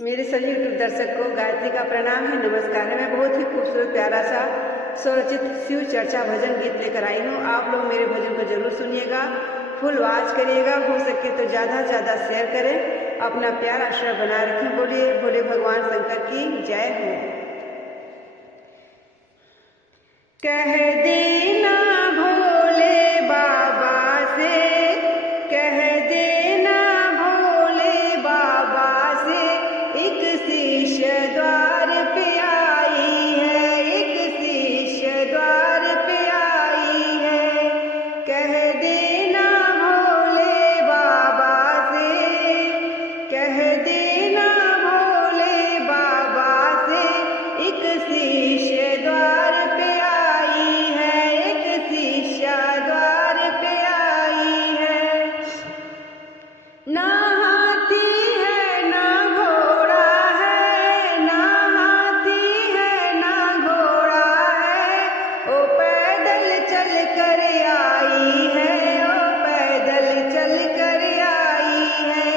मेरे सभी यूट्यूब दर्शक को गायत्री का प्रणाम है, नमस्कार है। मैं बहुत ही खूबसूरत प्यारा सा स्वरचित शिव चर्चा भजन गीत लेकर आई हूँ। आप लोग मेरे भजन को जरूर सुनिएगा, फुल वॉच करिएगा, हो सके तो ज़्यादा से ज़्यादा शेयर करें, अपना प्यार आश्रय बनाए रखें। बोलिए भोले भगवान शंकर की जय हो। कह देना भोले बाबा से, कह देना भोले बाबा से, एक शिष्य द्वार पे आई है, एक शिष्य द्वार पे आई है। कह देना भोले बाबा से, कह देना भोले बाबा से, एक शिष्य द्वार पे आई है, एक शिष्य द्वार पे आई है। ना हाथी है ना घोड़ा है, ना हाथी है ना घोड़ा है, ओ पैदल चल कर आई है, ओ पैदल चल कर आई है।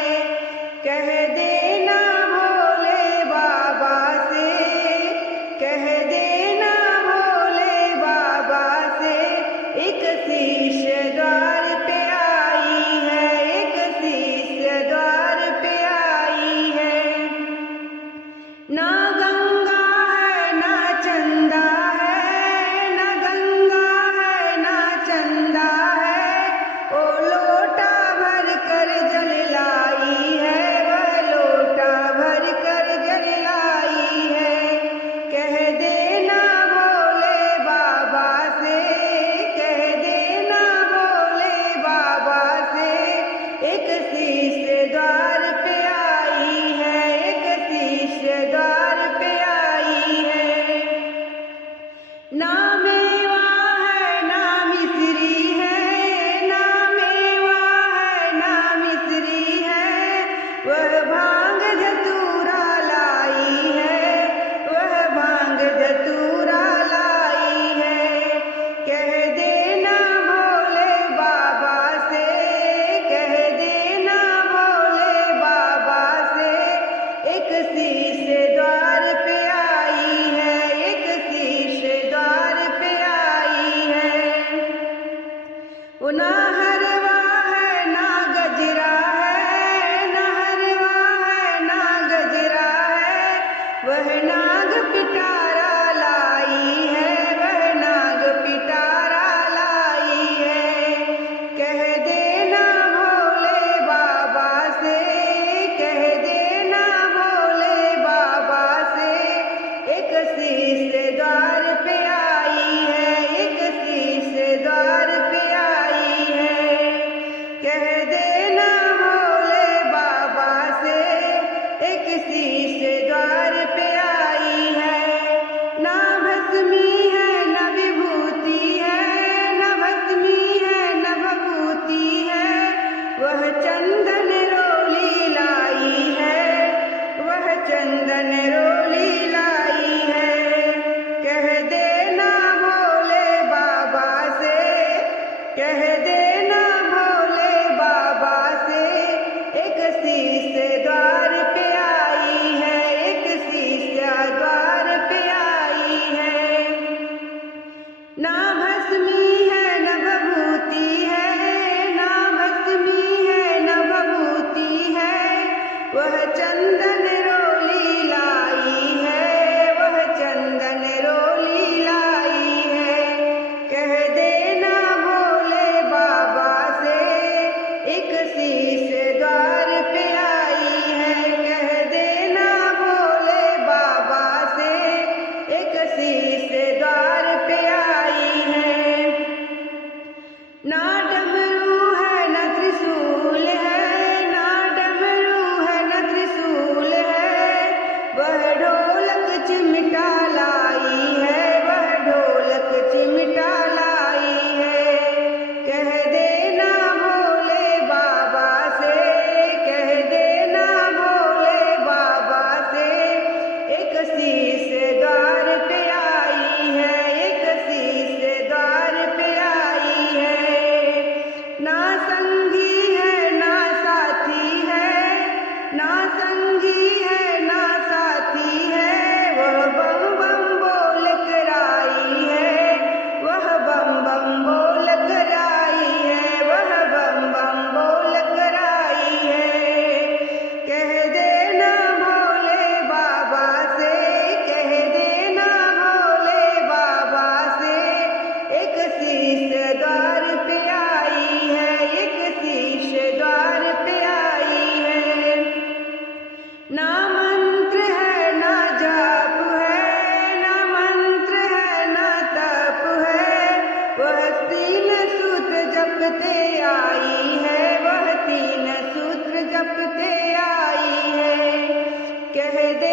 कह देना भोले बाबा से, कह देना भोले बाबा से, एक शिष्य द्वार पे आई है, एक शिष्य द्वार पे आई है। ना गंगा है ना चंदा है, ना गंगा है ना चंदा है, ओ लोटा भर कर जल लाई है, वह लोटा भर कर जल लाई है। कह देना भोले बाबा से, कह देना भोले बाबा से, एक शिष्य द्वार पे आई है, एक शिष्य द्वार पे आई है। ना मेवा है ना मिश्री है, ना मेवा है ना मिश्री है, वह भांग धतूरा लाई है, वह भांग धतूरा लाई है। कह देना भोले बाबा से, कह देना भोले बाबा से, एक शिष्य द्वार पे आई है, एक शिष्य द्वार पे आई है। वो ना हरवा है ना गजरा है, ना हरवा है ना गजरा है, वह नाग पिटारा लाई है, वह नाग पिटारा लाई है। कह देना भोले बाबा से, कह देना भोले बाबा से, एक शिष्य द्वार पे आई है, एक शिष्य द्वार पे आई है। कह देना भोले बाबा से, एक शिष्य द्वार पे आई है। ना भस्मी है न विभूति है, न भस्मी है न भभूति है, वह चंदन रोली लाई है, वह चंदन रोली लाई है। कह देना भोले बाबा से, कह देना भोले बाबा से, एक शिष्य द्वार पे आई है, ना मंत्र है ना जाप है, ना मंत्र है ना तप है, वह 3 सूत्र जपते आई है, वह 3 सूत्र जपते आई है। कह दे